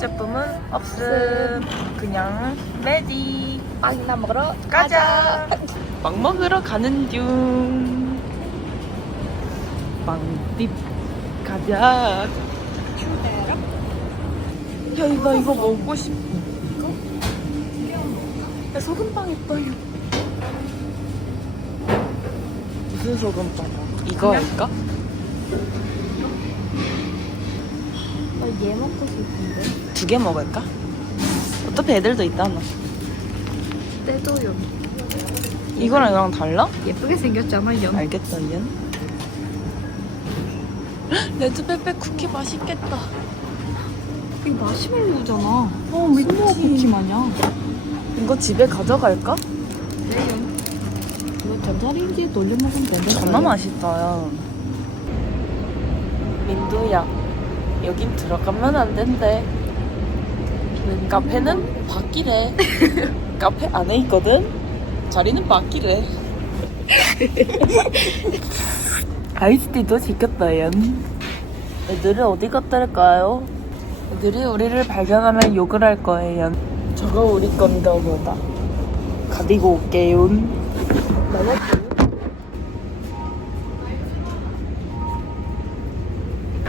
제품은 없음. 그냥 레디. 빵이나 먹으러 가자. 빵 먹으러 가는 중. 빵집 가자. 야, 나 이거 먹고 싶어. 이거? 야, 소금빵 이거. 무슨 소금빵? 이거 할까? 얘 먹고 싶은데 두 개 먹을까? 어차피 애들도 있잖아. 떼도요 이거랑 이거랑 달라? 예쁘게 생겼잖아요 알겠다, 이엔. 레드벨벳 쿠키 맛있겠다. 이거 마시멜로우잖아 어, 미치. 쿠키 마냥 이거 집에 가져갈까? 그래요 이거 전자레인지에 돌려 먹으면 되는 존나 맛있다, 야. 민두야, 여긴 들어가면 안 된대. 카페는 밖이래. 카페 안에 있거든? 자리는 밖이래. 아이스티도 시켰다, 연. 애들은 어디 갔달까요? 애들이 우리를 발견하면 욕을 할 거예요. 저거 우리 건가 보다. 가지고 올게요.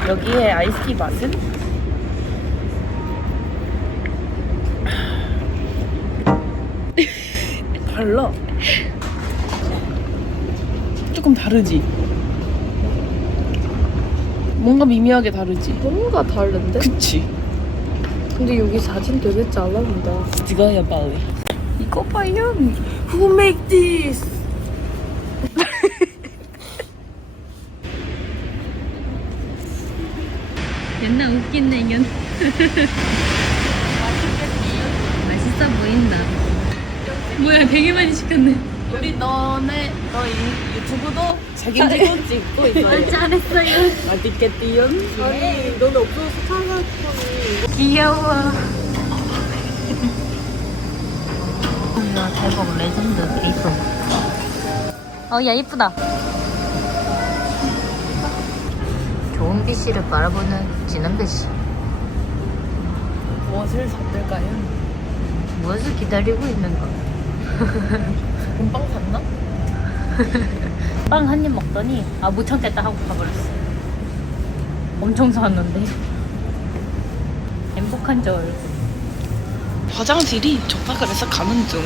여기에 아이스티 맛은? 달라. 조금 다르지? 뭔가 미미하게 다르지? 뭔가 다른데? 그치? 근데 여기 사진 되게 잘 나온다 찍어야 빨리. 이거 봐요. Who make this? 옛날 웃긴 애견. 맛있어 보인다. 뭐야, 되게 많이 시켰네. 우리 너네 너 이- 유튜브도 책임지고 찍고 있어요. 잘했어요. 맛있겠디요? 아니 너네 없어서 살살하니 귀여워. 와, 대박, 레전드. 이뻐. 어, 야, 이쁘다. 좋은 빛씨를 바라보는 진한 빛씨. 무엇을 샀을까요? 무엇을 기다리고 있는가? 금방 샀나? 빵 한 입 먹더니 아 못 참겠다 하고 가버렸어. 엄청 사왔는데 행복한 줄 알고. 화장실이 좋다 그래서 가는 중.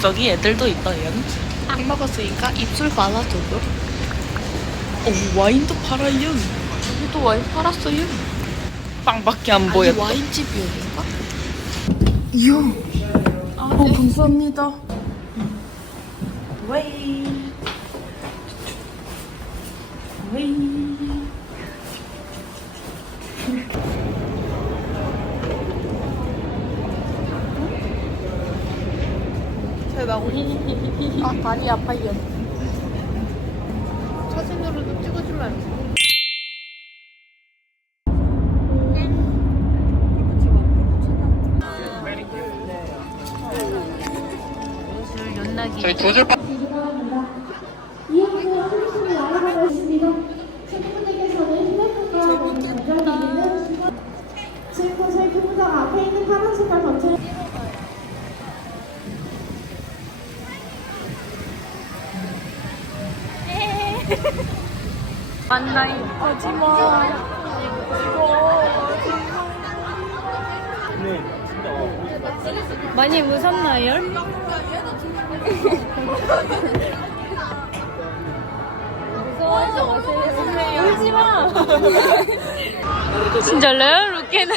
저기 애들도 있다 얘. 안 먹었으니까 입술 발라두고 오 와인도 팔아요. 여기도 와인 팔았어요 빵밖에 안 아니 보였다. 와인집 여긴가? 이야. 아, 어 감사합니다. 웨이. 웨이. 아 다리 아파요 사진으로도 찍어주면 안 돼? 줄 연락이. 저희 두줄 만나이 하지마. 많이 무섭나요? 울지 마. 진짜로요? 루키는.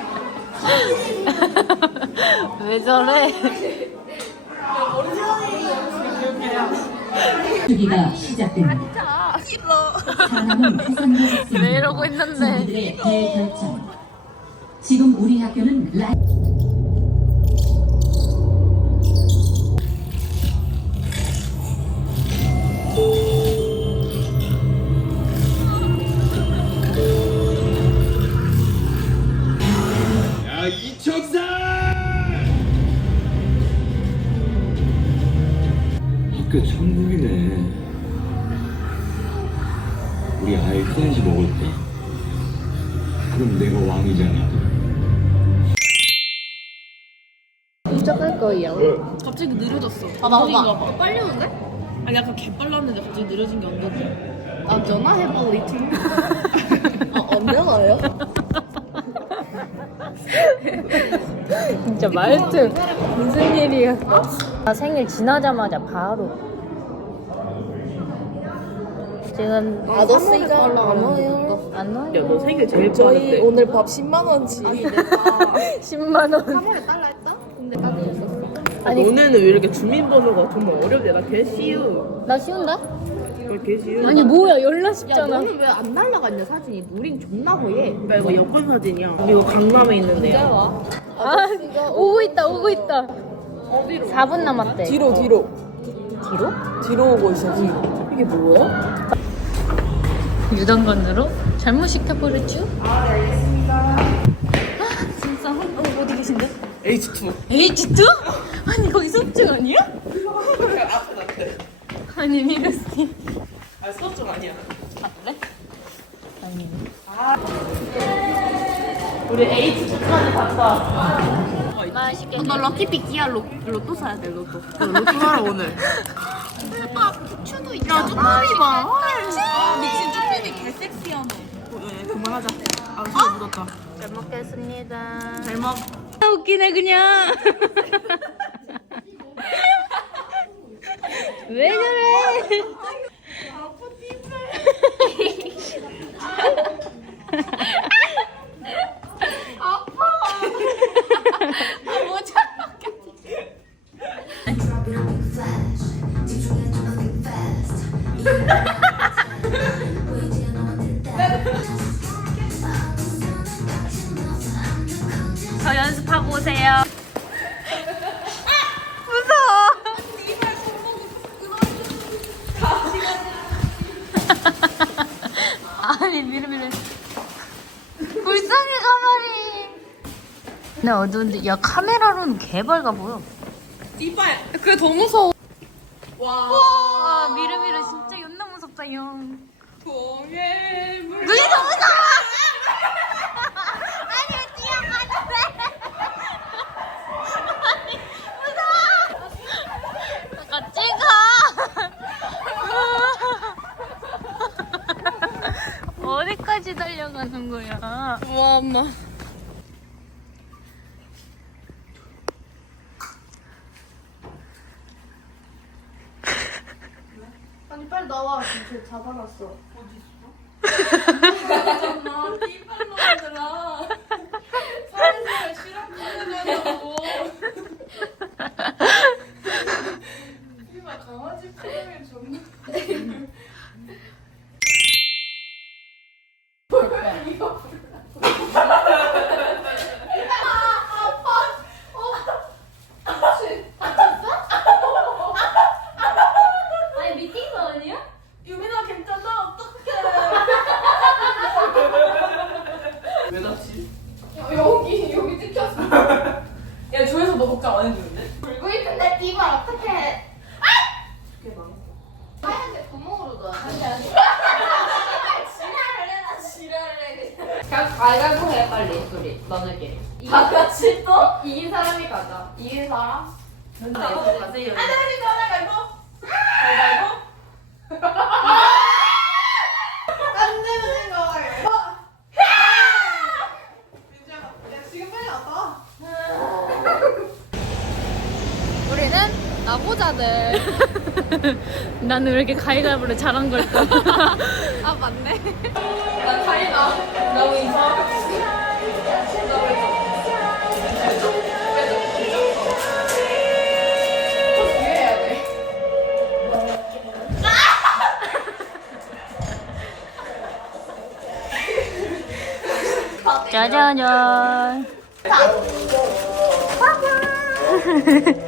왜 저래? 수기가 시작됩니다. 왜 이러고 있는데? 지금 우리 학교는 라이 우리 아이 큰지 먹을까? 그럼 내가 왕이잖아. 시작할 거예요. 갑자기 느려졌어. 아, 나, 나. 봐. 빨리 오는데? 아니 약간 개빨랐는데 갑자기 느려진 게 없는데. 아, 전화해봐, 우리 팀. 아, 언제 와요? 진짜 말투 무슨 일이야? 나 생일 지나자마자 바로 지금 아저씨가 안 와요. 안 와요? 너 생일 제일 저희 오늘 밥 10만 원치. 아니, 내가 10만 원. 3월에 달라 했다? 근데 있었어. 아니 너네는 왜 이렇게 주민 번호가 정말 어렵냐? 나개 쉬우. 나 쉬운다? 개. 아니 뭐야 열나 야, 싶잖아. 너는 왜 안 날라갔냐, 사진이? 무링 존나 허해. 나 이거 여권 사진이야. 이거 강남에 있는데. 와. 아 오고 있다 오고 있다. 4분 남았대. 뒤로, 뒤로. 뒤로? 뒤로 오고 있어, 뒤로. 이게 뭐야? 유단관으로 잘못 시켜버렸죠? 아, 네, 알겠습니다. 아, 진짜 어, 어디 계신데? H2. H2? 아니 거기 수업중 아니야? 아니 미르스티. 아 수업중 아니야. 아 그래? 아니. 우리 H2까지 갔다. 왔어. 맛있게. 너 럭키피 기아 로, 로또 사야 돼, 로또. 로또 사러 오늘. 추도 있다. 야, 쭈꾸미 봐. 미친 쭈꾸미 개섹시하네. 그만하자. 아, 수업 묻었다. 잘 먹겠습니다. 잘 먹. 아, 웃기네 그냥. 아니 미르미르 불쌍해 가만히. 나 어두운데 야 카메라로는 개밝아 보여. 이빨. 그게 더 무서워. 와. 와 미르미르 진짜 존나 무섭다 형. 동해 물. 눈이 너무 무서워. 아니 뛰어가도 돼. 아니 무서워. 같이 가. 어디까지 달려가는 거야? 와 엄마. 아니, 빨리 나와. 지금 잡아놨어. 아니 미친 거 아니야? 유민아 괜찮아? 어떡해? 왜 낫지? 여기, 여기 찍혔어. 야 조회서 너 걱정 안 해주는데? 울고 있는데 띠발 어떡해. 하얀색 구멍으로 넣어. 아니, 아니. 지랄을 해, 나 지랄을 해, 그냥. 가위바위보 해, 빨리, 둘이. 너네끼리. 다 같이 또? 이긴 사람이 가자. 이긴 사람? 나도 가세요. 안 초보자들. 나는 왜 이렇게 가위가위보를 잘한 걸까? 아 맞네. 나 가위 나 나무 인사. 짜자잔.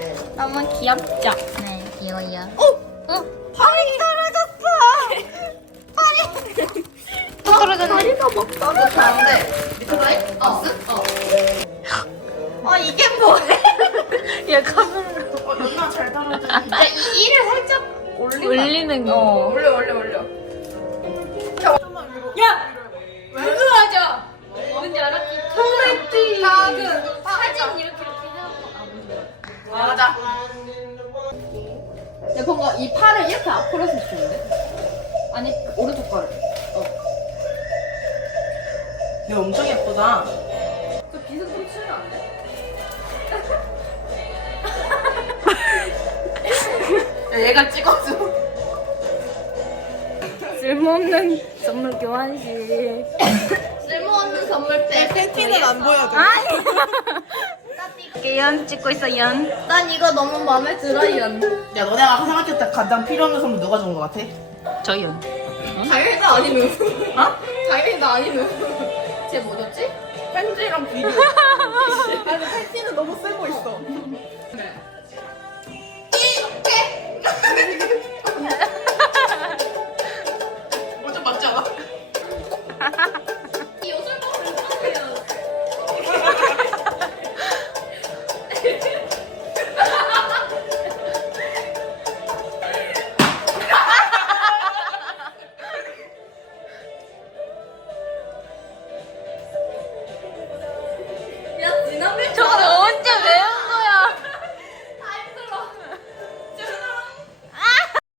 너무 귀엽죠? 네, 귀여워요. 어? 어? 팔이 떨어졌어! 팔이! 또 떨어졌네. 다리가 먹다. 너 잘한데. 니코라이? 어. 어. 아, 이게 뭐야? 얘 카메라 야, 이 이를 살짝 올리면. 올리는 거. 올려, 올려, 올려. 야! 그거 하자! 뭔지 알았지? 토마티! 맞아. 야, 뭔가 이 팔을 이렇게 앞으로 해서 주는데? 아니, 오른쪽 팔을. 어. 얘 엄청 예쁘다. 저 비스 좀 치면 안 돼? 야, 얘가 찍어줘. 쓸모없는 선물 교환식. 쓸모없는 선물 때. 팬티는 안 보여줘. 연 찍고 있어, 연. 난 이거 너무 마음에 들어, 연. 야, 너네가 아까 생각했을 때 가장 필요 없는 선물 누가 준거 같아? 저 연. 당연히 나 아니는. 어? 당연히 나 아니는. 쟤 뭐였지? 팬티랑 비교. 아니, 팬티는 너무 세고 있어. 뭐